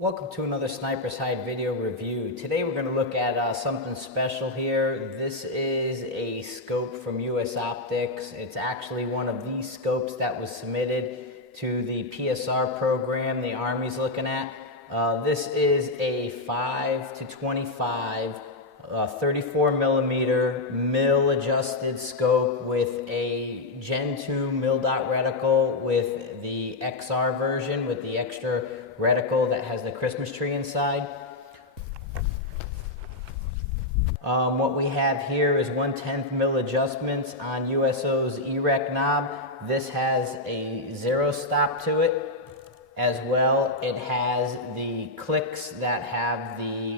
Welcome to another Sniper's Hide video review. Today we're going to look at something special here. This is a scope from US Optics. It's actually one of these scopes that was submitted to the PSR program the Army's looking at. This is a 5 to 25 34 millimeter mill adjusted scope with a Gen 2 mill dot reticle with the XR version with the extra reticle that has the Christmas tree inside. What we have here is 1/10 mil adjustments on USO's EREC knob. This has a 0 stop to it. As well, it has the clicks that have the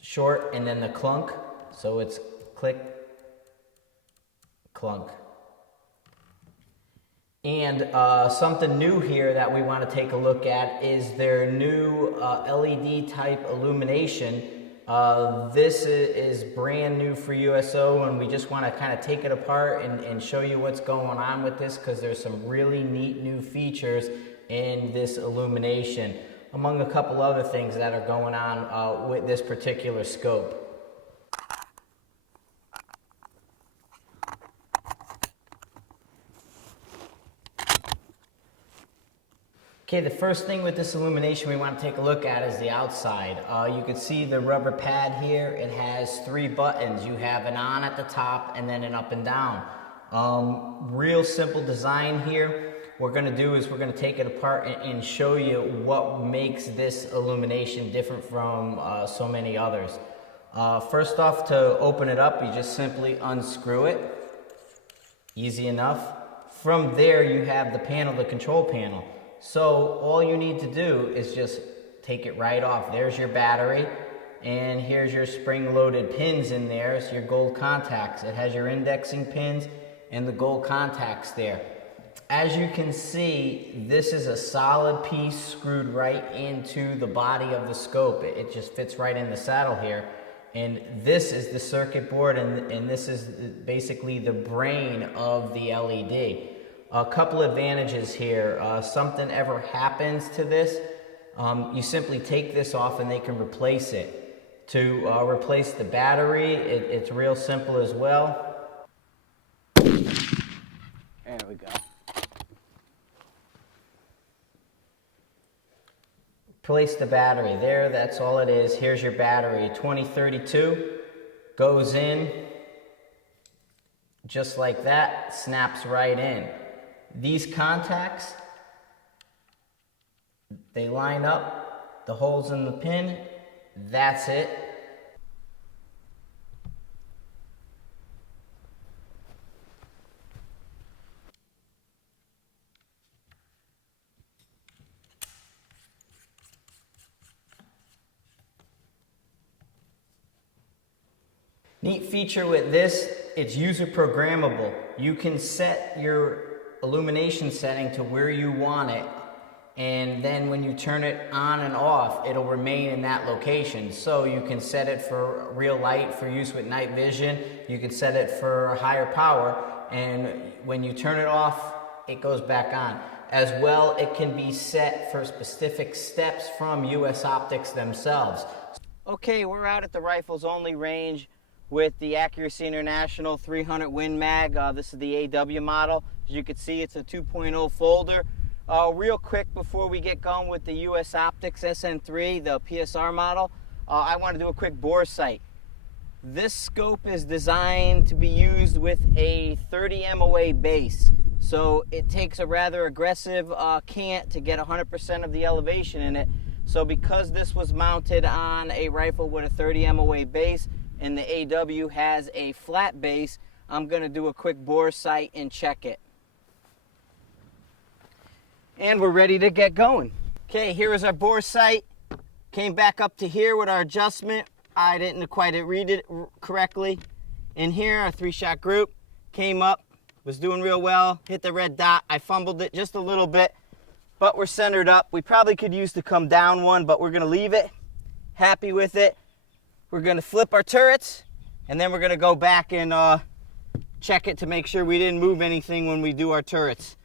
short and then the clunk. So it's click, clunk. And something new here that we want to take a look at is their new LED type illumination. This is brand new for USO, and we just want to kind of take it apart and show you what's going on with this, because there's some really neat new features in this illumination, among a couple other things that are going on with this particular scope. Okay, the first thing with this illumination we want to take a look at is the outside. You can see the rubber pad here. It has 3 buttons. You have an on at the top and then an up and down. Real simple design here. What we're going to do is we're going to take it apart and show you what makes this illumination different from so many others. First off, to open it up, you just simply unscrew it. Easy enough. From there, you have the panel, the control panel. So all you need to do is just take it right off. There's your battery, and here's your spring-loaded pins in there. It's your gold contacts. It has your indexing pins and the gold contacts there. As you can see, this is a solid piece screwed right into the body of the scope. It just fits right in the saddle here. And this is the circuit board, and this is basically the brain of the LED. A couple advantages here. Something ever happens to this, you simply take this off and they can replace it. To replace the battery, it's real simple as well. There we go. Replace the battery there, that's all it is. Here's your battery, 2032, goes in just like that, snaps right in. These contacts, they line up, the holes in the pin, that's it. Neat feature with this, it's user programmable. You can set your illumination setting to where you want it, and then when you turn it on and off, it'll remain in that location. So you can set it for real light for use with night vision. You can set it for higher power, and when you turn it off, it goes back on. As well, it can be set for specific steps from US Optics themselves. Okay, we're out at the rifles only range with the Accuracy International 300 Win Mag. This is the AW model. As you can see, it's a 2.0 folder. Real quick before we get going with the US Optics SN3, the PSR model, I want to do a quick bore sight. This scope is designed to be used with a 30 MOA base. So it takes a rather aggressive cant to get 100% of the elevation in it. So because this was mounted on a rifle with a 30 MOA base, and the AW has a flat base, I'm going to do a quick bore sight and check it. And we're ready to get going. Okay, here is our bore sight. Came back up to here with our adjustment. I didn't quite read it correctly. In here, our 3-shot group came up, was doing real well, hit the red dot. I fumbled it just a little bit, but we're centered up. We probably could use to come down one, but we're going to leave it. Happy with it. We're going to flip our turrets, and then we're going to go back and check it to make sure we didn't move anything when we do our turrets.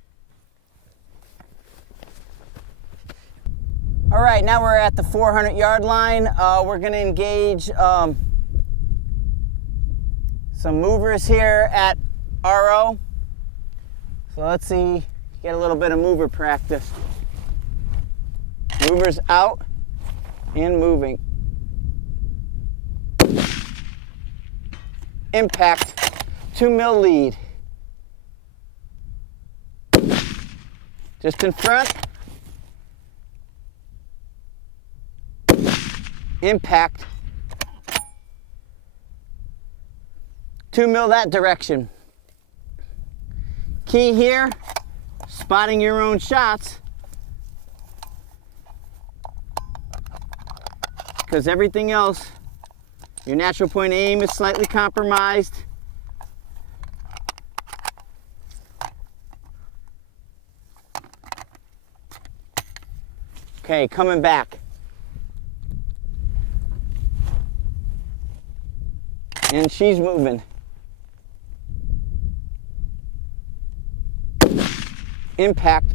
All right, now we're at the 400-yard line. We're going to engage some movers here at RO. So let's see, get a little bit of mover practice. Movers out and moving. Impact, 2 mil lead. Just in front. Impact. 2 mil that direction. Key here, spotting your own shots. Because everything else, your natural point of aim is slightly compromised. Okay, coming back. And she's moving. Impact.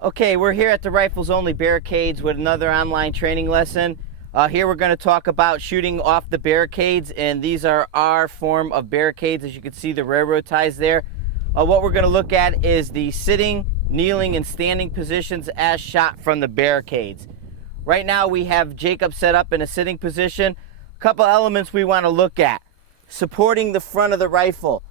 Okay, we're here at the Rifles Only Barricades with another online training lesson. Here we're going to talk about shooting off the barricades, and these are our form of barricades. As you can see, the railroad ties there. What we're going to look at is the sitting, kneeling, and standing positions as shot from the barricades. Right now we have Jacob set up in a sitting position. A couple elements we want to look at. Supporting the front of the rifle.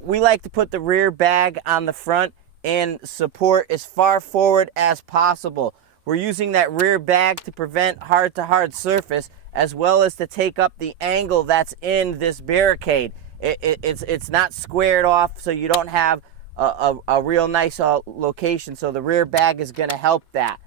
We like to put the rear bag on the front and support as far forward as possible. We're using that rear bag to prevent hard-to-hard surface, as well as to take up the angle that's in this barricade. It's not squared off, so you don't have a real nice location, so the rear bag is going to help that.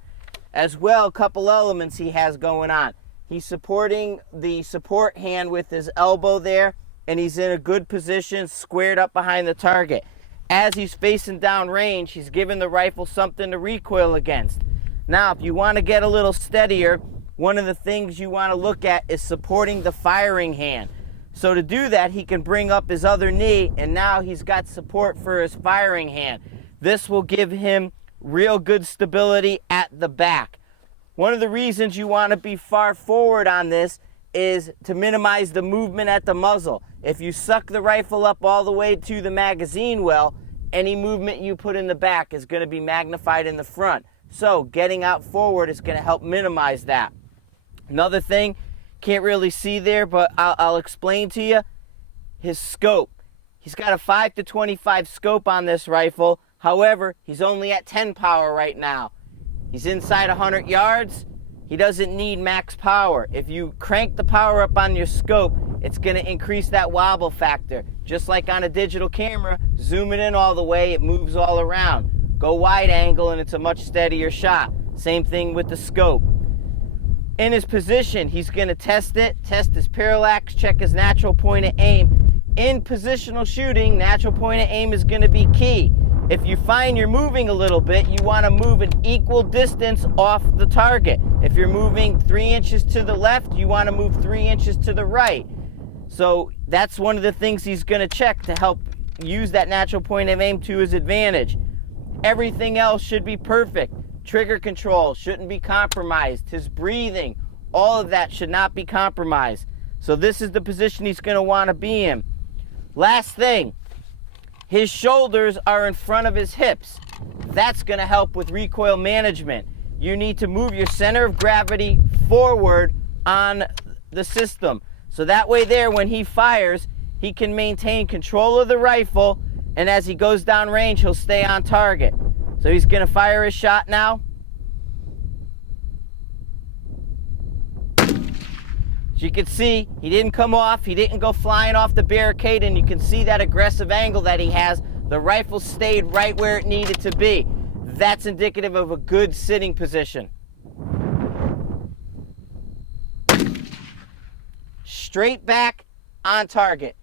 As well, a couple elements he has going on. He's supporting the support hand with his elbow there, and he's in a good position, squared up behind the target. As he's facing down range, he's giving the rifle something to recoil against. Now, if you want to get a little steadier, one of the things you want to look at is supporting the firing hand. So to do that, he can bring up his other knee, and now he's got support for his firing hand. This will give him real good stability at the back. One of the reasons you want to be far forward on this is to minimize the movement at the muzzle. If you suck the rifle up all the way to the magazine well, any movement you put in the back is going to be magnified in the front. So getting out forward is going to help minimize that. Another thing, can't really see there, but I'll explain to you, his scope. He's got a 5-25 scope on this rifle. However, he's only at 10 power right now. He's inside 100 yards. He doesn't need max power. If you crank the power up on your scope, it's going to increase that wobble factor. Just like on a digital camera, zoom it in all the way, it moves all around. Go wide angle and it's a much steadier shot. Same thing with the scope. In his position, he's going to test it, test his parallax, check his natural point of aim. In positional shooting, natural point of aim is going to be key. If you find you're moving a little bit, you want to move an equal distance off the target. If you're moving 3 inches to the left, you want to move 3 inches to the right. So that's one of the things he's going to check to help use that natural point of aim to his advantage. Everything else should be perfect. Trigger control shouldn't be compromised. His breathing, all of that should not be compromised. So this is the position he's going to want to be in. Last thing, his shoulders are in front of his hips. That's going to help with recoil management. You need to move your center of gravity forward on the system. So that way there, when he fires, he can maintain control of the rifle, and as he goes down range, he'll stay on target. So he's going to fire his shot now. As you can see, he didn't come off, he didn't go flying off the barricade, and you can see that aggressive angle that he has. The rifle stayed right where it needed to be. That's indicative of a good sitting position. Straight back, on target.